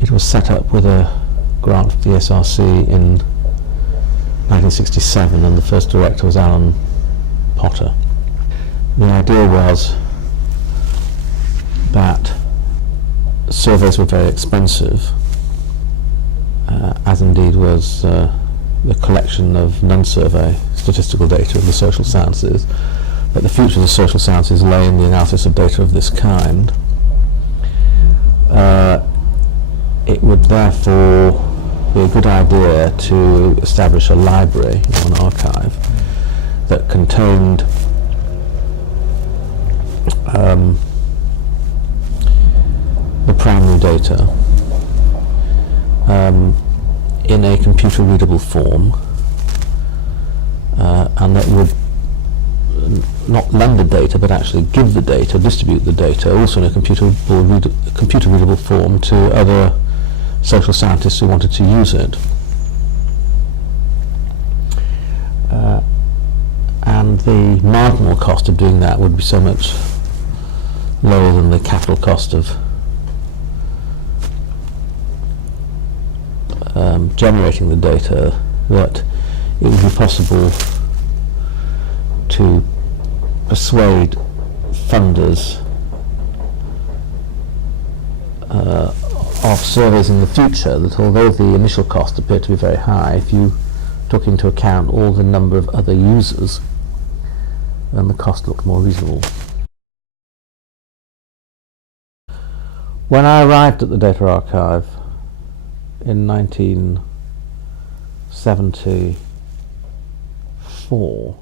It was set up with a grant from the SSRC in 1967, and the first director was Alan Potter. The idea was that surveys were very expensive, as indeed was the collection of non-survey statistical data of the social sciences, but the future of the social sciences lay in the analysis of data of this kind. It would therefore be a good idea to establish a library or an archive that contained the primary data in a computer readable form, and that would not lend the data but actually give the data, distribute the data also in a computer readable form to other social scientists who wanted to use it. And the marginal cost of doing that would be so much lower than the capital cost of generating the data, that it would be possible to persuade funders of surveys in the future that although the initial cost appeared to be very high, if you took into account all the number of other users, then the cost looked more reasonable. When I arrived at the Data Archive in 1974,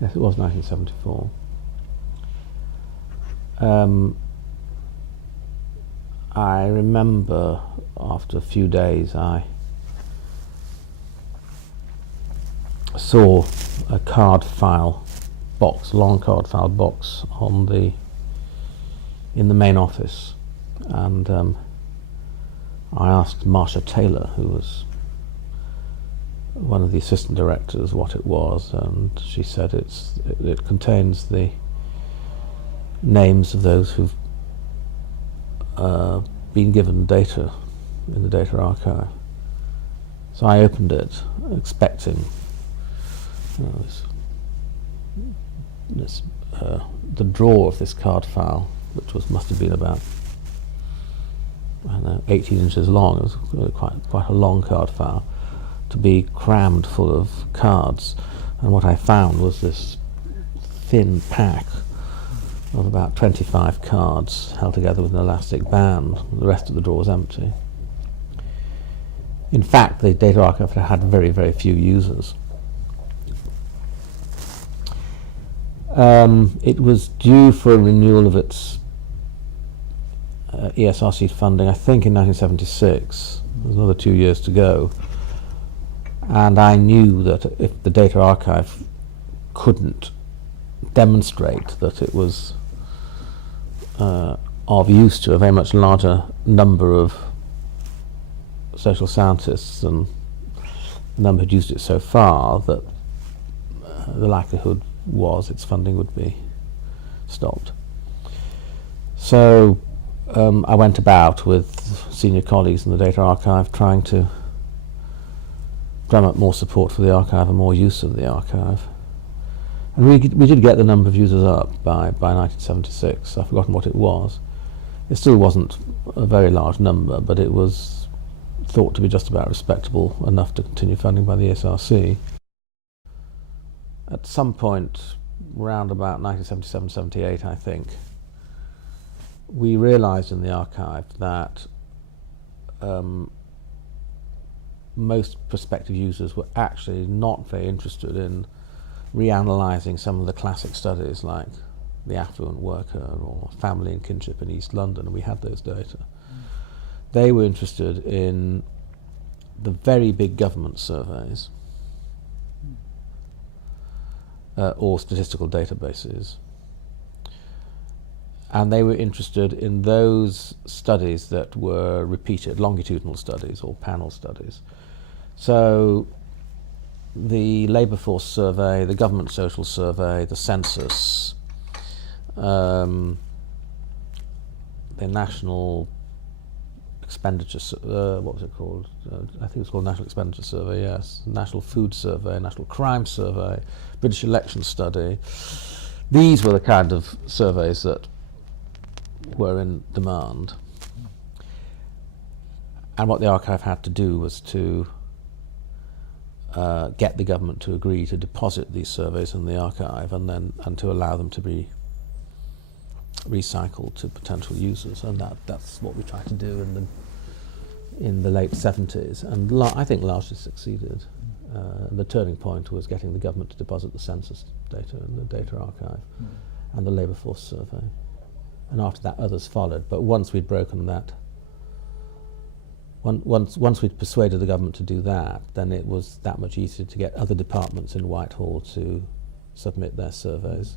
yes, it was 1974, I remember after a few days I saw a card file box, long card file box in the main office, and I asked Marcia Taylor, who was one of the assistant directors, what it was, and she said it contains the names of those who've been given data in the Data Archive. So I opened it, expecting the drawer of this card file, which must have been about, I don't know, 18 inches long. It was quite a long card file, to be crammed full of cards. And what I found was this thin pack of about 25 cards held together with an elastic band. The rest of the drawer was empty. In fact, the Data Archive had very, very few users. It was due for a renewal of its ESRC funding, I think, in 1976. There's another 2 years to go. And I knew that if the Data Archive couldn't demonstrate that it was of use to a very much larger number of social scientists than the number who'd used it so far, that the likelihood was its funding would be stopped. So I went about with senior colleagues in the Data Archive trying to drum up more support for the archive and more use of the archive. And we did get the number of users up by 1976. I've forgotten what it was. It still wasn't a very large number, but it was thought to be just about respectable enough to continue funding by the SRC. At some point, round about 1977-78, I think, we realised in the archive that most prospective users were actually not very interested in reanalyzing some of the classic studies like the affluent worker or family and kinship in East London, and we had those data. They were interested in the very big government surveys or statistical databases, and they were interested in those studies that were repeated, longitudinal studies or panel studies. So the labour force survey, the government social survey, the census, the national expenditure, what was it called? I think it was called National Expenditure Survey, yes. National Food Survey, National Crime Survey, British Election Study. These were the kind of surveys that were in demand. And what the archive had to do was to get the government to agree to deposit these surveys in the archive and to allow them to be recycled to potential users, and that's what we tried to do in the late 70s, and I think largely succeeded. The turning point was getting the government to deposit the census data in the data archive and the labour force survey, and after that others followed. But once we'd broken that, once we'd persuaded the government to do that, then it was that much easier to get other departments in Whitehall to submit their surveys.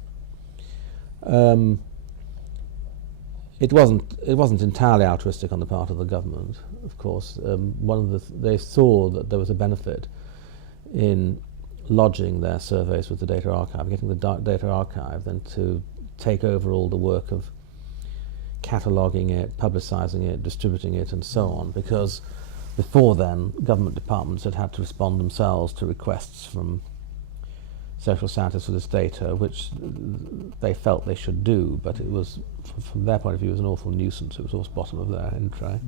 It wasn't entirely altruistic on the part of the government, of course. They saw that there was a benefit in lodging their surveys with the data archive, getting the data archive then to take over all the work of cataloguing it, publicising it, distributing it, and so on, because before then government departments had to respond themselves to requests from social scientists for this data, which they felt they should do, but it was, from their point of view, it was an awful nuisance. It was always bottom of their in tray.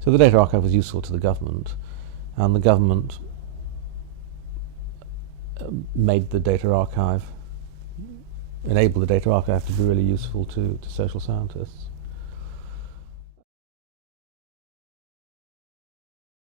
So the data archive was useful to the government, and the government made the data archive, enabled the data archive to be really useful to social scientists.